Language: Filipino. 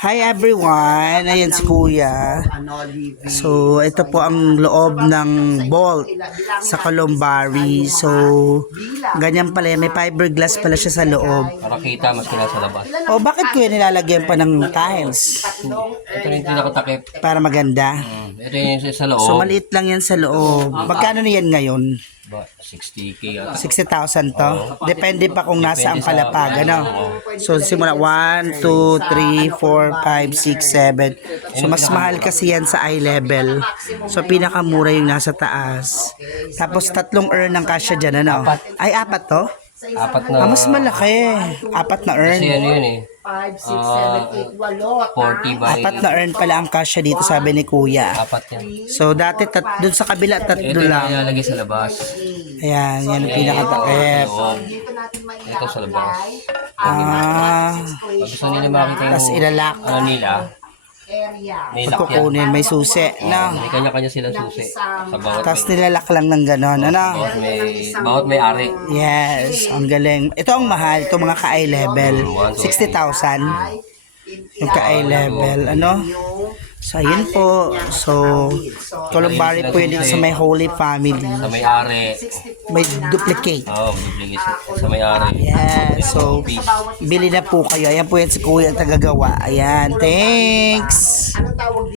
Hi everyone! Ayan si Kuya. So, ito po ang loob ng bolt sa Columbari. So, ganyan pala. May fiberglass pala siya sa loob. Para kita mas nasa labas. O, bakit kuya nilalagyan pa ng tiles? Ito yung tinakatakip. Para maganda. Ito yung sa loob. So, maliit lang yan sa loob. Magkano na yan ngayon? Ba, 60k ata. 60,000 to? Depende pa kung nasa ang palapag, ano? So, simula 1, 2, 3, 4, 5, 6, 7. So, mas mahal kasi yan sa eye level. So, pinakamura yung nasa taas. Tapos, tatlong earn ang kasya dyan, ano? Ay, apat to? Apat na. Ah, mas malaki. Apat na earn. Kasi ano yun eh. 5, 6, 7, 8, 8. 40 by. Apat na earn pala ang kasya dito, sabi ni Kuya. Apat yan. So, dati, tat, dun sa kabila, Ito tatlo yung lang. nilalagay sa labas. Ayan, yan ang pinakatakip. Dito natin may Ito sa labas. Ah, Pag gusto nila makita yung tas ilalak. ano nila, area. nilak yan. Kukunin, may susi, no? May kanya-kanya silang susi. Sa bawat Tapos nilalak lang ng ganon, ano? bawat may, bawat may ari. Yes, ang galing. Ito ang mahal, ito mga ka-eye level. 60,000. Yung ka-eye level, ano? So, ayun po. So, Columbari po yun dito sa may Holy Family. Sa may ari. May duplicate. Oo, oh, bibigay sa, sa may ari. Yes, so, bili na po kayo. Ayan po yan si Kuya ang tagagawa. Ayan, thanks! Anong tawag